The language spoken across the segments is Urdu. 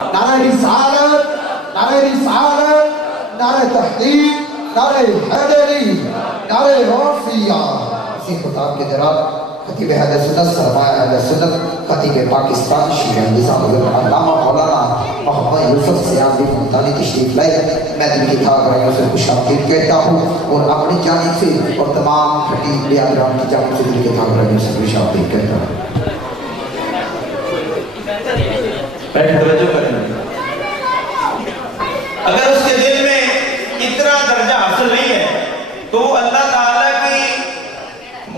نعرہ رسالت، نعرہ رسالت، نعرہ تحقیق، نعرہ حیدری، نعرہ غوثیہ۔ اسی خطاب کے دوران خطیب اہل سنت سرمایہ اہل سنت خطیب پاکستان شیعہ نظام حضرت علامہ مولانا محمد یوسف سیاسی ملتانی تشریف لائے۔ میں دل کی تھا رہے سے خوش آمدید کہتا ہوں اور اپنی جانب سے اور تمام خطیب لیادران کی جانب سے دل کی تھا رہے سے خوش آمدید کہتا ہوں۔ توجہ کریں، اگر اس کے دل میں اتنا درجہ حاصل نہیں ہے تو وہ اللہ تعالیٰ کی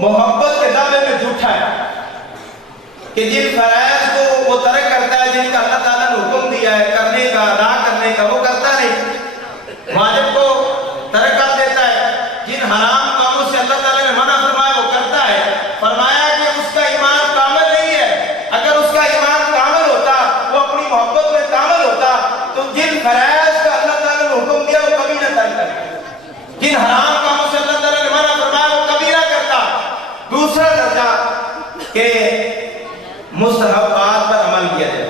محبت کے دعوے میں جھوٹا ہے کہ جن فرائض کو وہ ترک کرتا ہے، جن کا اللہ تعالیٰ نے حکم دیا ہے کرنے کا، نہ کرنے کا، وہ کرتا نہیں، واجب کو ترک کر دیتا ہے، جن حرام کاموں سے اللہ تعالیٰ نے منع فرمایا وہ کرتا ہے۔ فرمایا کہ اس کا ایمان کامل نہیں ہے، اگر اس کا ایمان کامل ہوتا، وہ اپنی محبت میں کامل ہوتا تو جن فرائض کا اللہ تعالیٰ نے حکم دیا وہ کبھی نہ ترک کرتا، جن حرام کاموں سے اللہ تعالیٰ نے منع فرمایا وہ کبھی نہ کرتا۔ دوسرا درجہ کہ مستحبات پر عمل کیا جائے،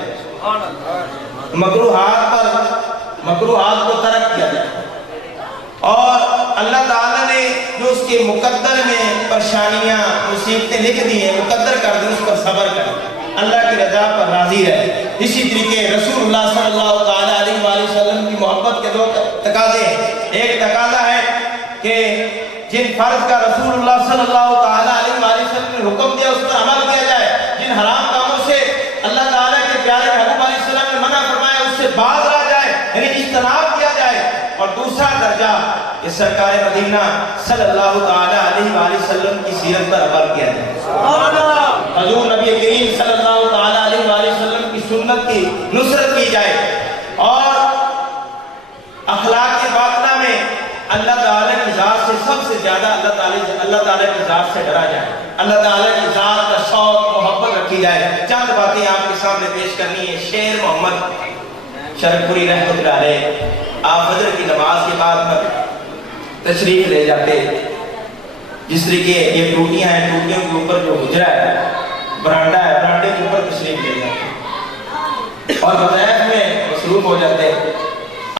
مکروہات کو ترک کیا جائے، اور اللہ تعالیٰ نے جو اس کے مقدر میں پریشانیاں مصیبتیں لکھ دی ہیں مقدر کر دی، اس پر صبر کرے، اللہ کی رضا پر راضی رہے۔ اسی طریقے رسول اللہ صلی اللہ تعالیٰ علیہ وآلہ وسلم کی محبت کے دو تقاضے ہیں۔ ایک تقاضا ہے کہ جن فرض کا رسول اللہ صلی اللہ تعالیٰ علیہ وآلہ وسلم نے حکم دیا اس پر عمل کیا جائے، جن حرام کاموں سے اللہ تعالیٰ کے پیارے محبوب علیہ السلام نے منع فرمایا اس سے باز آ جائے، یعنی اجتناب کیا جائے۔ اور دوسرا درجہ کہ سرکار مدینہ صلی اللہ تعالیٰ علیہ وآلہ وسلم کی سیرت پر عمل کیا جائے، حضور نبی کریم صلی اللہ تعالیٰ علیہ وآلہ وسلم کی سنت کی نصرت کی جائے، اور اخلاق باطنہ میں اللہ تعالیٰ کی ذات سے سب سے زیادہ اللہ تعالیٰ کی ذات سے ڈرا جائے، اللہ تعالیٰ کی ذات کا شوق محبت رکھی جائے۔ چند باتیں آپ کے سامنے پیش کرنی ہے۔ شیر محمد شرف پوری رحمۃ اللہ علیہ آپ فجر کی نماز کے بعد میں تشریف لے جاتے، جس طریقے یہ ٹوٹیاں ہیں، ٹوٹیوں کے اوپر جو حجرہ ہے، برانڈا ہے، برانڈے کے اوپر تشریف لے جاتے اور وظائف میں مصروف ہو جاتے۔